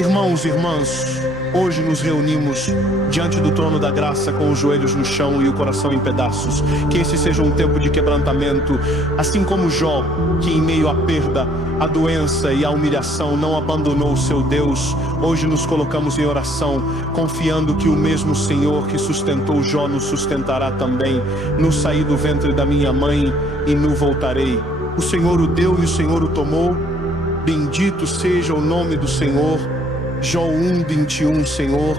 Irmãos e irmãs, hoje nos reunimos diante do trono da graça com os joelhos no chão e o coração em pedaços. Que esse seja um tempo de quebrantamento, assim como Jó, que em meio à perda, à doença e à humilhação não abandonou o seu Deus. Hoje nos colocamos em oração, confiando que o mesmo Senhor que sustentou Jó nos sustentará também. No saí do ventre da minha mãe e no voltarei. O Senhor o deu e o Senhor o tomou. Bendito seja o nome do Senhor. Jó 1:21, Senhor,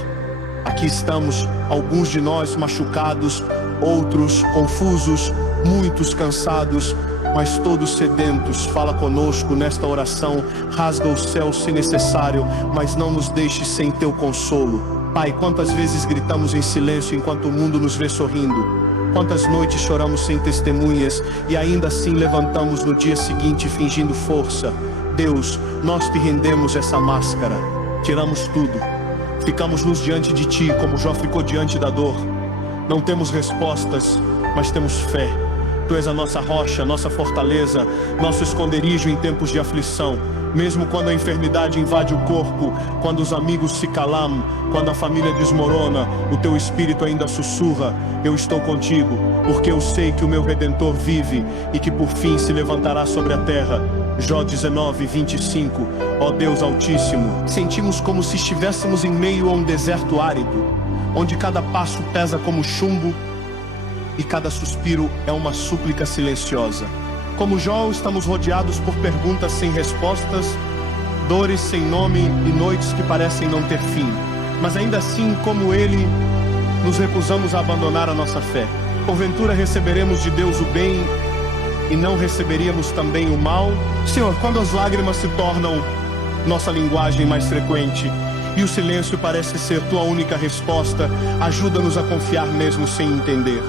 aqui estamos, alguns de nós machucados, outros confusos, muitos cansados, mas todos sedentos. Fala conosco nesta oração, rasga o céu se necessário, mas não nos deixe sem teu consolo. Pai, quantas vezes gritamos em silêncio enquanto o mundo nos vê sorrindo? Quantas noites choramos sem testemunhas e ainda assim levantamos no dia seguinte fingindo força? Deus, nós te rendemos essa máscara. Tiramos tudo, ficamos-nos diante de Ti, como Jó ficou diante da dor. Não temos respostas, mas temos fé. Tu és a nossa rocha, nossa fortaleza, nosso esconderijo em tempos de aflição. Mesmo quando a enfermidade invade o corpo, quando os amigos se calam, quando a família desmorona, o Teu Espírito ainda sussurra: eu estou contigo, porque eu sei que o meu Redentor vive e que por fim se levantará sobre a terra. Jó 19:25. Ó Deus Altíssimo, sentimos como se estivéssemos em meio a um deserto árido, onde cada passo pesa como chumbo e cada suspiro é uma súplica silenciosa. Como Jó, estamos rodeados por perguntas sem respostas, dores sem nome e noites que parecem não ter fim. Mas ainda assim, como ele, nos recusamos a abandonar a nossa fé. Porventura receberemos de Deus o bem e não receberíamos também o mal? Senhor, quando as lágrimas se tornam nossa linguagem mais frequente e o silêncio parece ser Tua única resposta, ajuda-nos a confiar mesmo sem entender.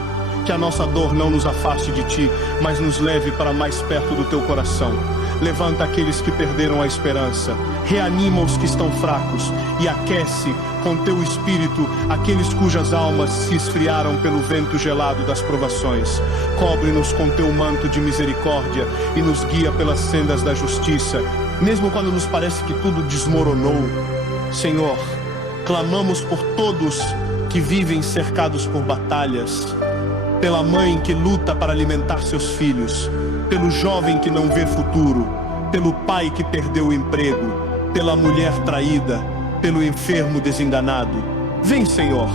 Que a nossa dor não nos afaste de Ti, mas nos leve para mais perto do Teu coração. Levanta aqueles que perderam a esperança, reanima os que estão fracos e aquece com Teu Espírito aqueles cujas almas se esfriaram pelo vento gelado das provações. Cobre-nos com Teu manto de misericórdia e nos guia pelas sendas da justiça, mesmo quando nos parece que tudo desmoronou. Senhor, clamamos por todos que vivem cercados por batalhas, pela mãe que luta para alimentar seus filhos, pelo jovem que não vê futuro, pelo pai que perdeu o emprego, pela mulher traída, pelo enfermo desenganado. Vem, Senhor,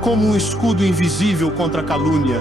como um escudo invisível contra a calúnia.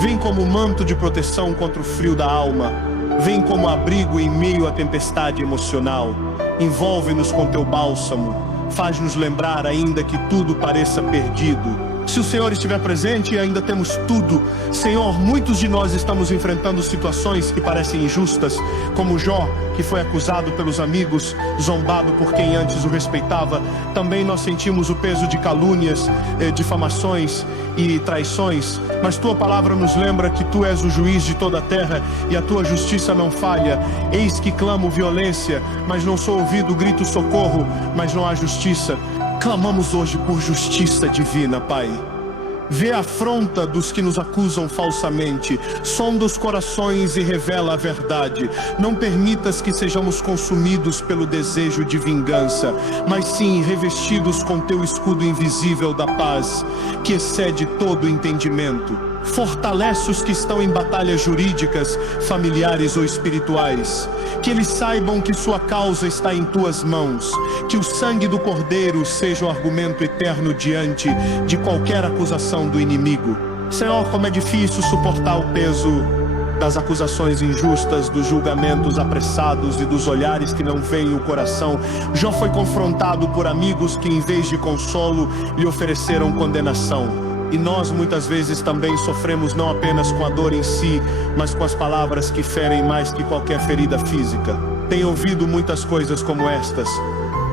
Vem como manto de proteção contra o frio da alma. Vem como abrigo em meio à tempestade emocional. Envolve-nos com Teu bálsamo. Faz-nos lembrar ainda que tudo pareça perdido. Se o Senhor estiver presente, ainda temos tudo. Senhor, muitos de nós estamos enfrentando situações que parecem injustas, como Jó, que foi acusado pelos amigos, zombado por quem antes o respeitava. Também nós sentimos o peso de calúnias, difamações e traições. Mas Tua palavra nos lembra que Tu és o juiz de toda a terra e a Tua justiça não falha. Eis que clamo violência, mas não sou ouvido, grito socorro, mas não há justiça. Clamamos hoje por justiça divina, Pai. Vê a afronta dos que nos acusam falsamente, sonda os corações e revela a verdade. Não permitas que sejamos consumidos pelo desejo de vingança, mas sim revestidos com Teu escudo invisível da paz, que excede todo entendimento. Fortalece os que estão em batalhas jurídicas, familiares ou espirituais. Que eles saibam que sua causa está em Tuas mãos. Que o sangue do Cordeiro seja o argumento eterno diante de qualquer acusação do inimigo. Senhor, como é difícil suportar o peso das acusações injustas, dos julgamentos apressados e dos olhares que não veem o coração. Jó foi confrontado por amigos que, em vez de consolo, lhe ofereceram condenação. E nós muitas vezes também sofremos não apenas com a dor em si, mas com as palavras que ferem mais que qualquer ferida física. Tenho ouvido muitas coisas como estas: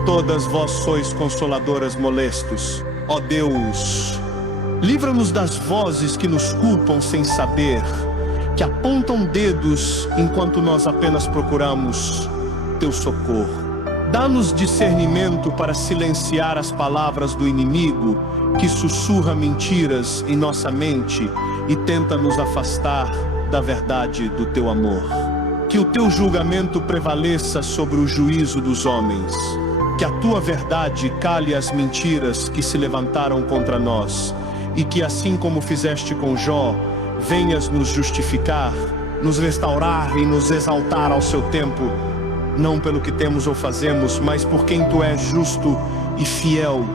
todas vós sois consoladoras molestos. Ó Deus, livra-nos das vozes que nos culpam sem saber, que apontam dedos enquanto nós apenas procuramos Teu socorro. Dá-nos discernimento para silenciar as palavras do inimigo que sussurra mentiras em nossa mente e tenta nos afastar da verdade do Teu amor. Que o Teu julgamento prevaleça sobre o juízo dos homens. que a tua verdade cale as mentiras que se levantaram contra nós, e que assim como fizeste com Jó, venhas nos justificar, nos restaurar e nos exaltar ao seu tempo, não pelo que temos ou fazemos, mas por quem tu és justo e fiel.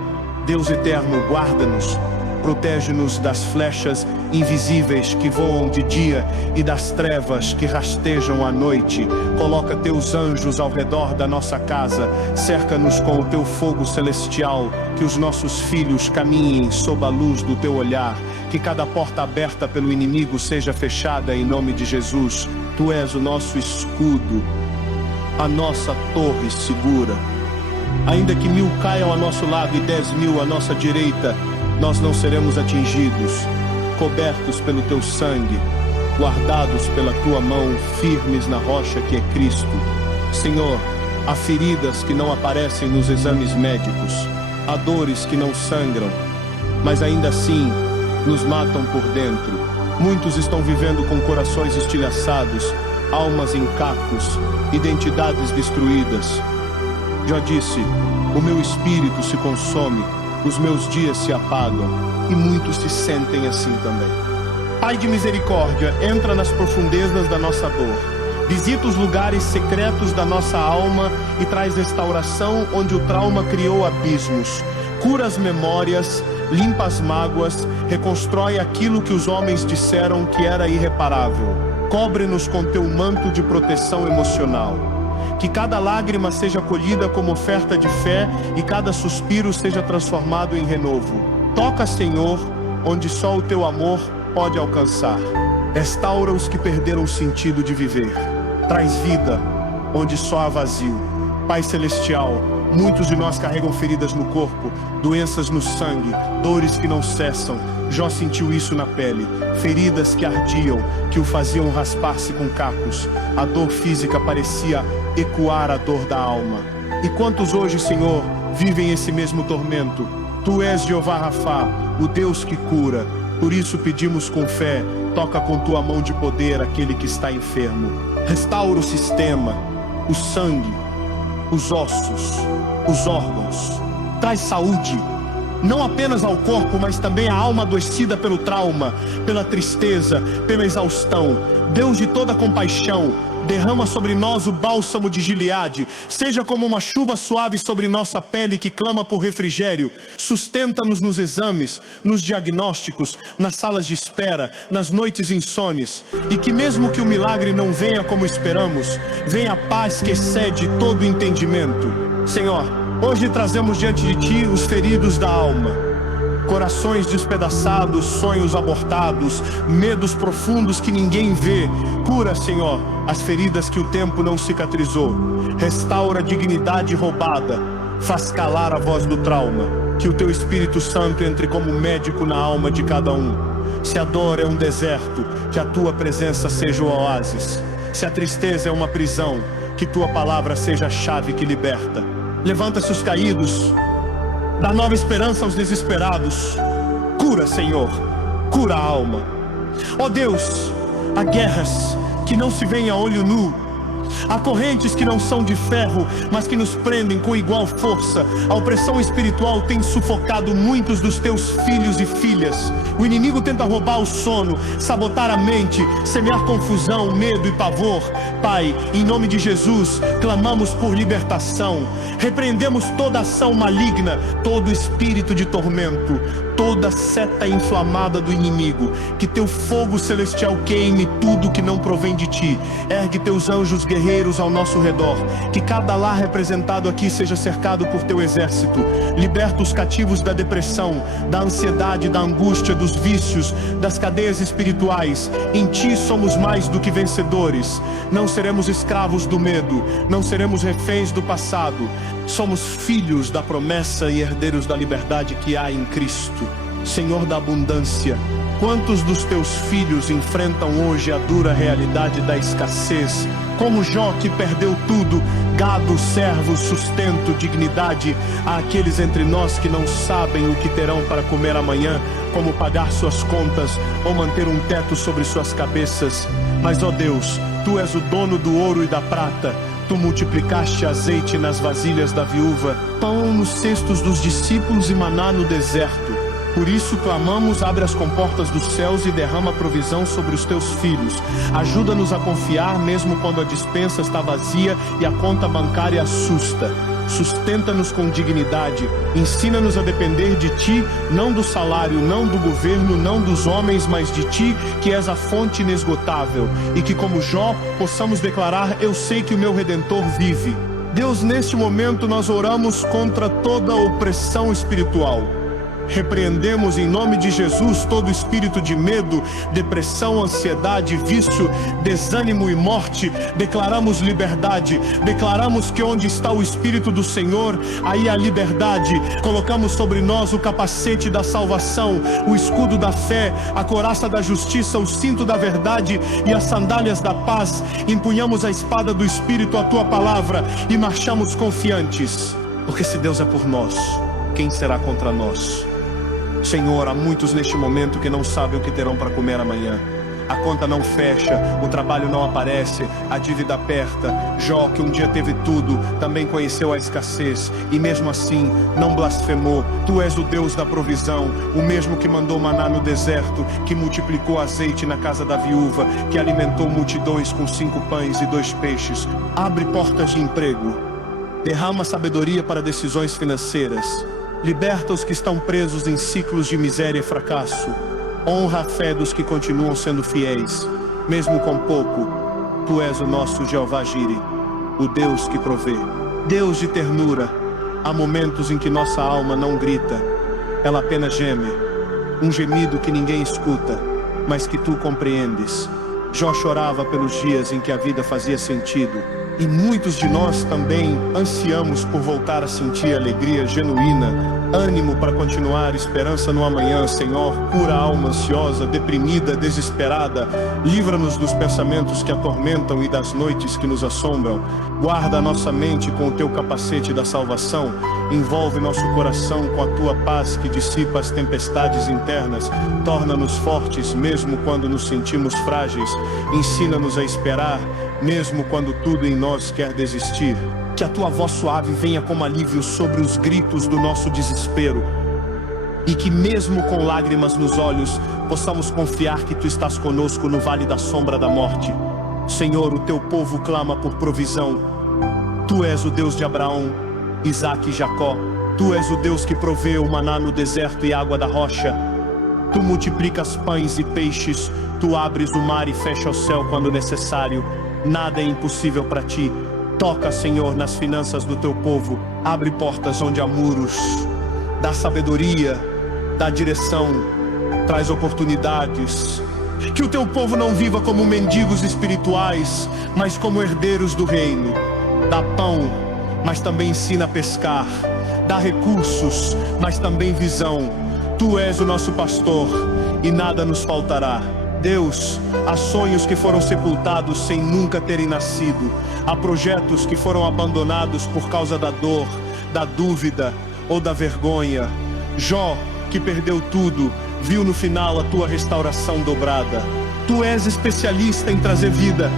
Deus eterno, guarda-nos, protege-nos das flechas invisíveis que voam de dia e das trevas que rastejam à noite. Coloca teus anjos ao redor da nossa casa, cerca-nos com o teu fogo celestial, que os nossos filhos caminhem sob a luz do teu olhar, que cada porta aberta pelo inimigo seja fechada em nome de Jesus. Tu és o nosso escudo, a nossa torre segura. Ainda que 1000 caiam ao nosso lado e 10.000 à nossa direita, nós não seremos atingidos, cobertos pelo teu sangue, guardados pela tua mão, firmes na rocha que é Cristo. Senhor, há feridas que não aparecem nos exames médicos, há dores que não sangram, mas ainda assim nos matam por dentro. Muitos estão vivendo com corações estilhaçados, almas em cacos, identidades destruídas. Já disse, o meu espírito se consome, os meus dias se apagam, e muitos se sentem assim também. Pai de misericórdia, entra nas profundezas da nossa dor, visita os lugares secretos da nossa alma e traz restauração onde o trauma criou abismos. Cura as memórias, limpa as mágoas, reconstrói aquilo que os homens disseram que era irreparável. Cobre-nos com teu manto de proteção emocional. Que cada lágrima seja acolhida como oferta de fé e cada suspiro seja transformado em renovo. Toca, Senhor, onde só o teu amor pode alcançar. Restaura os que perderam o sentido de viver. Traz vida onde só há vazio. Pai Celestial, muitos de nós carregam feridas no corpo, doenças no sangue, dores que não cessam. Jó sentiu isso na pele, feridas que ardiam, que o faziam raspar-se com cacos. A dor física parecia ecoar a dor da alma. E quantos hoje, Senhor, vivem esse mesmo tormento? Tu és Jeová Rafá, o Deus que cura. Por isso pedimos com fé, toca com tua mão de poder aquele que está enfermo. Restaura o sistema, o sangue, os ossos, os órgãos. Traz saúde, não apenas ao corpo, mas também à alma adoecida pelo trauma, pela tristeza, pela exaustão. Deus de toda compaixão, derrama sobre nós o bálsamo de Gileade. Seja como uma chuva suave sobre nossa pele que clama por refrigério. Sustenta-nos nos exames, nos diagnósticos, nas salas de espera, nas noites insones. E que mesmo que o milagre não venha como esperamos, venha a paz que excede todo o entendimento. Senhor, hoje trazemos diante de Ti os feridos da alma. Corações despedaçados, sonhos abortados, medos profundos que ninguém vê. Cura, Senhor, as feridas que o tempo não cicatrizou. Restaura a dignidade roubada. Faz calar a voz do trauma. Que o Teu Espírito Santo entre como médico na alma de cada um. Se a dor é um deserto, que a Tua presença seja o oásis. Se a tristeza é uma prisão, que Tua palavra seja a chave que liberta. Levanta-se os caídos, dá nova esperança aos desesperados. Cura, Senhor, cura a alma. Ó Deus, há guerras que não se veem a olho nu. Há correntes que não são de ferro, mas que nos prendem com igual força. A opressão espiritual tem sufocado muitos dos teus filhos e filhas. O inimigo tenta roubar o sono, sabotar a mente, semear confusão, medo e pavor. Pai, em nome de Jesus, clamamos por libertação. Repreendemos toda ação maligna, todo espírito de tormento, toda seta inflamada do inimigo. Que teu fogo celestial queime tudo que não provém de ti. Ergue teus anjos guerreiros ao nosso redor. Que cada lar representado aqui seja cercado por teu exército. Liberta os cativos da depressão, da ansiedade, da angústia, dos vícios, das cadeias espirituais. Em ti somos mais do que vencedores. Não seremos escravos do medo, não seremos reféns do passado. Somos filhos da promessa e herdeiros da liberdade que há em Cristo. Senhor da abundância, quantos dos teus filhos enfrentam hoje a dura realidade da escassez? Como Jó, que perdeu tudo, gado, servos, sustento, dignidade. Há aqueles entre nós que não sabem o que terão para comer amanhã, como pagar suas contas ou manter um teto sobre suas cabeças. Mas, ó Deus, Tu és o dono do ouro e da prata. Tu multiplicaste azeite nas vasilhas da viúva, pão nos cestos dos discípulos e maná no deserto. Por isso clamamos, abre as comportas dos céus e derrama provisão sobre os teus filhos. Ajuda-nos a confiar mesmo quando a despensa está vazia e a conta bancária assusta. Sustenta-nos com dignidade, ensina-nos a depender de Ti, não do salário, não do governo, não dos homens, mas de Ti, que és a fonte inesgotável. E que como Jó, possamos declarar, eu sei que o meu Redentor vive. Deus, neste momento nós oramos contra toda opressão espiritual. Repreendemos em nome de Jesus todo espírito de medo, depressão, ansiedade, vício, desânimo e morte. Declaramos liberdade, declaramos que onde está o Espírito do Senhor, aí há liberdade. Colocamos sobre nós o capacete da salvação, o escudo da fé, a couraça da justiça, o cinto da verdade e as sandálias da paz. Empunhamos a espada do Espírito, a Tua palavra, e marchamos confiantes, porque se Deus é por nós, quem será contra nós? Senhor, há muitos neste momento que não sabem o que terão para comer amanhã. A conta não fecha, o trabalho não aparece, a dívida aperta. Jó, que um dia teve tudo, também conheceu a escassez, e mesmo assim não blasfemou. Tu és o Deus da provisão, o mesmo que mandou maná no deserto, que multiplicou azeite na casa da viúva, que alimentou multidões com 5 pães e 2 peixes. Abre portas de emprego, derrama sabedoria para decisões financeiras. Liberta os que estão presos em ciclos de miséria e fracasso. Honra a fé dos que continuam sendo fiéis, mesmo com pouco. Tu és o nosso Jeová Jire, o Deus que provê. Deus de ternura, há momentos em que nossa alma não grita, ela apenas geme. Um gemido que ninguém escuta, mas que tu compreendes. Jó chorava pelos dias em que a vida fazia sentido. E muitos de nós também ansiamos por voltar a sentir alegria genuína, ânimo para continuar, esperança no amanhã. Senhor, cura a alma ansiosa, deprimida, desesperada. Livra-nos dos pensamentos que atormentam e das noites que nos assombram. Guarda a nossa mente com o Teu capacete da salvação. Envolve nosso coração com a Tua paz que dissipa as tempestades internas. Torna-nos fortes mesmo quando nos sentimos frágeis. Ensina-nos a esperar mesmo quando tudo em nós quer desistir. Que a Tua voz suave venha como alívio sobre os gritos do nosso desespero. E que mesmo com lágrimas nos olhos, possamos confiar que Tu estás conosco no vale da sombra da morte. Senhor, o Teu povo clama por provisão. Tu és o Deus de Abraão, Isaque e Jacó. Tu és o Deus que provê o maná no deserto e água da rocha. Tu multiplicas pães e peixes. Tu abres o mar e fecha o céu quando necessário. Nada é impossível para Ti. Toca, Senhor, nas finanças do Teu povo. Abre portas onde há muros. Dá sabedoria, dá direção, traz oportunidades. Que o Teu povo não viva como mendigos espirituais, mas como herdeiros do reino. Dá pão, mas também ensina a pescar. Dá recursos, mas também visão. Tu és o nosso pastor e nada nos faltará. Deus, há sonhos que foram sepultados sem nunca terem nascido. Há projetos que foram abandonados por causa da dor, da dúvida ou da vergonha. Jó, que perdeu tudo, viu no final a Tua restauração dobrada. Tu és especialista em trazer vida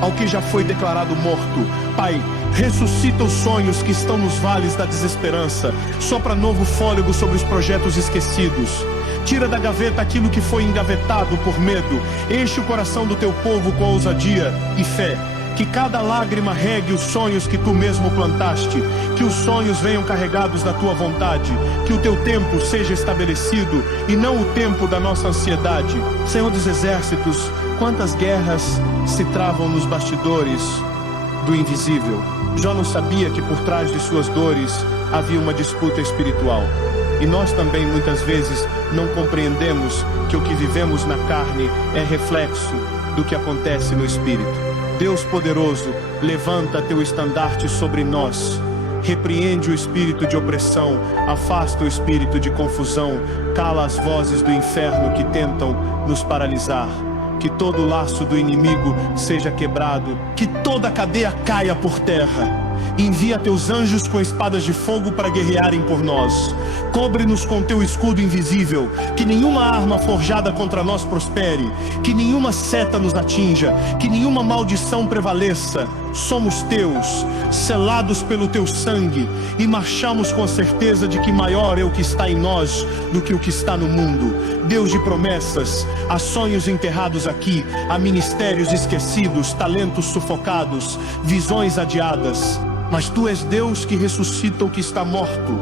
ao que já foi declarado morto. Pai, ressuscita os sonhos que estão nos vales da desesperança. Sopra novo fôlego sobre os projetos esquecidos. Tira da gaveta aquilo que foi engavetado por medo. Enche o coração do Teu povo com ousadia e fé. Que cada lágrima regue os sonhos que Tu mesmo plantaste. Que os sonhos venham carregados da Tua vontade. Que o Teu tempo seja estabelecido e não o tempo da nossa ansiedade. Senhor dos exércitos, quantas guerras se travam nos bastidores do invisível. Jó não sabia que por trás de suas dores havia uma disputa espiritual. E nós também muitas vezes não compreendemos que o que vivemos na carne é reflexo do que acontece no Espírito. Deus poderoso, levanta Teu estandarte sobre nós. Repreende o espírito de opressão, afasta o espírito de confusão, cala as vozes do inferno que tentam nos paralisar. Que todo laço do inimigo seja quebrado, que toda cadeia caia por terra. Envia Teus anjos com espadas de fogo para guerrearem por nós. Cobre-nos com Teu escudo invisível. Que nenhuma arma forjada contra nós prospere. Que nenhuma seta nos atinja. Que nenhuma maldição prevaleça. somos teus, selados pelo teu sangue, e marchamos com a certeza de que maior é o que está em nós do que o que está no mundo. Deus de promessas, há sonhos enterrados aqui, há ministérios esquecidos, talentos sufocados, visões adiadas. Mas tu és Deus que ressuscita o que está morto.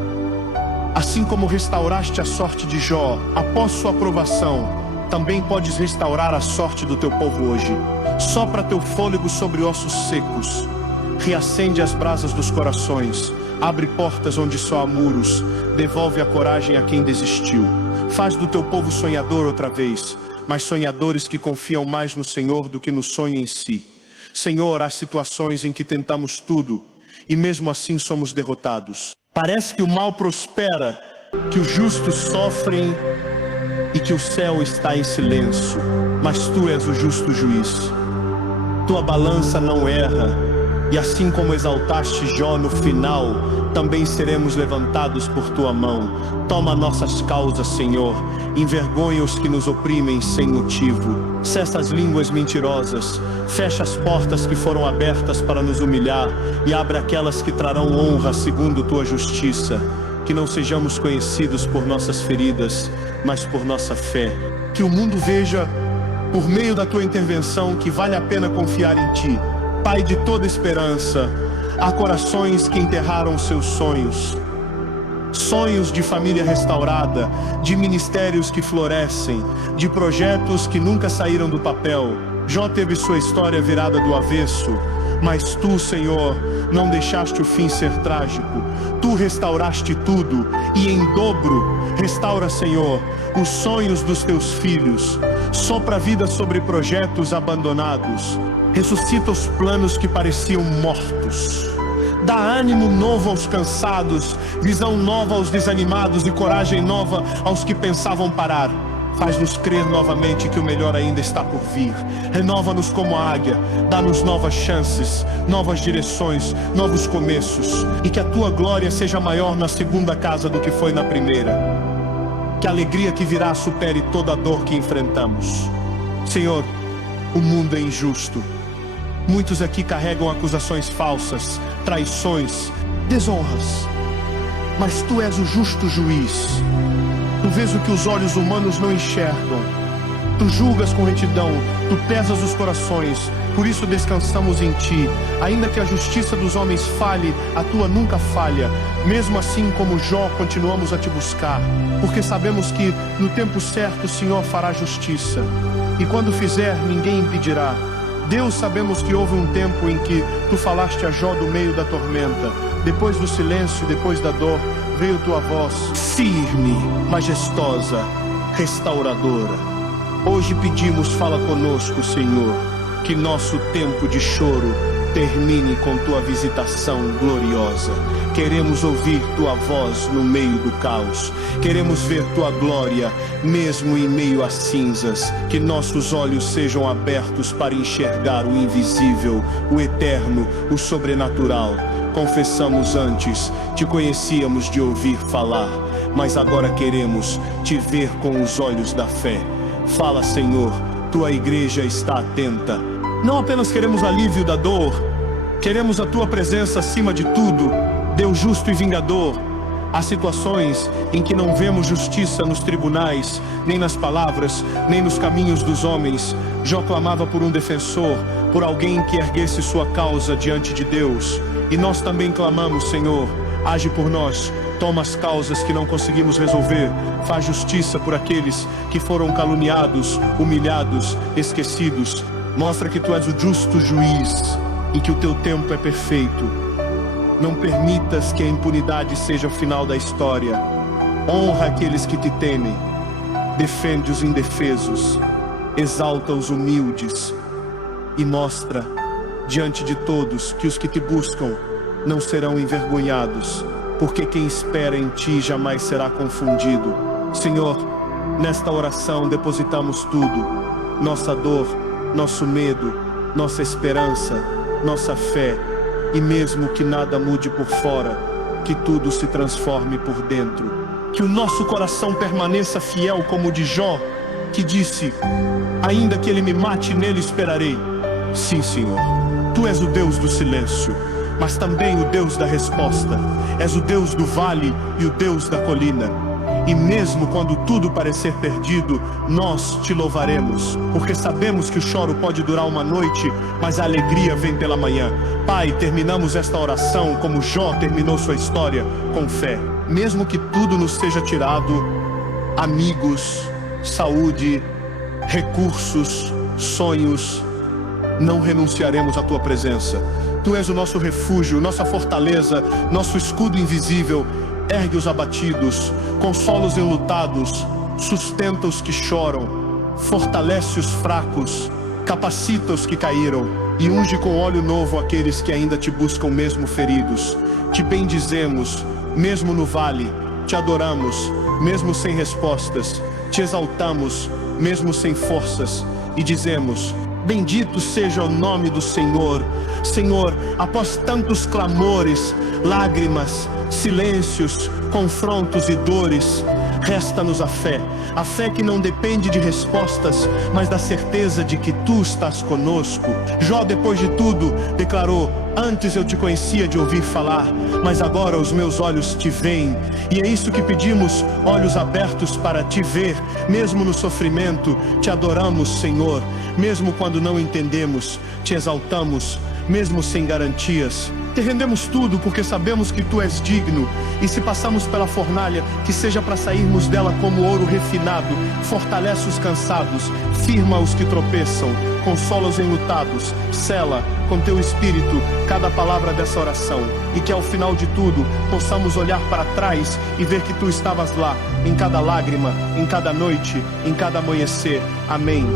Assim como restauraste a sorte de Jó após sua aprovação, também podes restaurar a sorte do teu povo hoje. Sopra teu fôlego sobre ossos secos, reacende as brasas dos corações, abre portas onde só há muros, devolve a coragem a quem desistiu. Faz do teu povo sonhador outra vez, mas sonhadores que confiam mais no Senhor do que no sonho em si. Senhor, há situações em que tentamos tudo e mesmo assim somos derrotados. Parece que o mal prospera, que os justos sofrem e que o céu está em silêncio, mas tu és o justo juiz. Tua balança não erra, e assim como exaltaste Jó no final, também seremos levantados por tua mão. Toma nossas causas, Senhor, envergonha os que nos oprimem sem motivo. Cessa as línguas mentirosas, fecha as portas que foram abertas para nos humilhar e abre aquelas que trarão honra segundo tua justiça. Que não sejamos conhecidos por nossas feridas, mas por nossa fé. Que o mundo veja, por meio da tua intervenção, que vale a pena confiar em ti. Pai de toda esperança, há corações que enterraram seus sonhos. Sonhos de família restaurada, de ministérios que florescem, de projetos que nunca saíram do papel. Jó teve sua história virada do avesso, mas tu, Senhor, não deixaste o fim ser trágico. Tu restauraste tudo e em dobro restaura, Senhor, os sonhos dos teus filhos. Sopra a vida sobre projetos abandonados. Ressuscita os planos que pareciam mortos. Dá ânimo novo aos cansados, visão nova aos desanimados e coragem nova aos que pensavam parar. Faz-nos crer novamente que o melhor ainda está por vir. Renova-nos como a águia, dá-nos novas chances, novas direções, novos começos. E que a tua glória seja maior na segunda casa do que foi na primeira. Que a alegria que virá supere toda a dor que enfrentamos. Senhor, o mundo é injusto. Muitos aqui carregam acusações falsas, traições, desonras. Mas tu és o justo juiz. Tu vês o que os olhos humanos não enxergam. Tu julgas com retidão, tu pesas os corações. Por isso descansamos em ti. Ainda que a justiça dos homens falhe, a tua nunca falha. Mesmo assim, como Jó, continuamos a te buscar, porque sabemos que no tempo certo o Senhor fará justiça. E quando fizer, ninguém impedirá. Deus, sabemos que houve um tempo em que tu falaste a Jó do meio da tormenta. Depois do silêncio, depois da dor, veio tua voz, firme, majestosa, restauradora. Hoje pedimos, fala conosco, Senhor, que nosso tempo de choro termine com tua visitação gloriosa. Queremos ouvir tua voz no meio do caos. Queremos ver tua glória, mesmo em meio às cinzas. Que nossos olhos sejam abertos para enxergar o invisível, o eterno, o sobrenatural. Confessamos antes, te conhecíamos de ouvir falar, mas agora queremos te ver com os olhos da fé. Fala, Senhor, tua igreja está atenta. Não apenas queremos alívio da dor, queremos a tua presença acima de tudo. Deus justo e vingador. Há situações em que não vemos justiça nos tribunais, nem nas palavras, nem nos caminhos dos homens. Jó clamava por um defensor, por alguém que erguesse sua causa diante de Deus. E nós também clamamos, Senhor, age por nós, toma as causas que não conseguimos resolver, faz justiça por aqueles que foram caluniados, humilhados, esquecidos. Mostra que tu és o justo juiz e que o teu tempo é perfeito. Não permitas que a impunidade seja o final da história. Honra aqueles que te temem, defende os indefesos, exalta os humildes e mostra diante de todos que os que te buscam não serão envergonhados, porque quem espera em ti jamais será confundido. Senhor, nesta oração depositamos tudo, nossa dor, nosso medo, nossa esperança, nossa fé, e mesmo que nada mude por fora, que tudo se transforme por dentro. Que o nosso coração permaneça fiel como o de Jó, que disse, ainda que ele me mate, nele esperarei. Sim, Senhor. Tu és o Deus do silêncio, mas também o Deus da resposta. És o Deus do vale e o Deus da colina. E mesmo quando tudo parecer perdido, nós te louvaremos, porque sabemos que o choro pode durar uma noite, mas a alegria vem pela manhã. Pai, terminamos esta oração como Jó terminou sua história, com fé. Mesmo que tudo nos seja tirado, amigos, saúde, recursos, sonhos, não renunciaremos à tua presença. Tu és o nosso refúgio, nossa fortaleza, nosso escudo invisível. Ergue os abatidos, consola os enlutados, sustenta os que choram, fortalece os fracos, capacita os que caíram e unge com óleo novo aqueles que ainda te buscam mesmo feridos. Te bendizemos, mesmo no vale, te adoramos, mesmo sem respostas, te exaltamos, mesmo sem forças, e dizemos: bendito seja o nome do Senhor. Senhor, após tantos clamores, lágrimas, silêncios, confrontos e dores, resta-nos a fé que não depende de respostas, mas da certeza de que tu estás conosco. Jó, depois de tudo, declarou: antes eu te conhecia de ouvir falar, mas agora os meus olhos te veem. E é isso que pedimos, olhos abertos para te ver. Mesmo no sofrimento, te adoramos, Senhor. Mesmo quando não entendemos, te exaltamos. Mesmo sem garantias, te rendemos tudo, porque sabemos que tu és digno. E se passamos pela fornalha, que seja para sairmos dela como ouro refinado. Fortalece os cansados, firma os que tropeçam, consola os enlutados, sela com teu espírito cada palavra dessa oração, e que ao final de tudo possamos olhar para trás e ver que tu estavas lá, em cada lágrima, em cada noite, em cada amanhecer. Amém.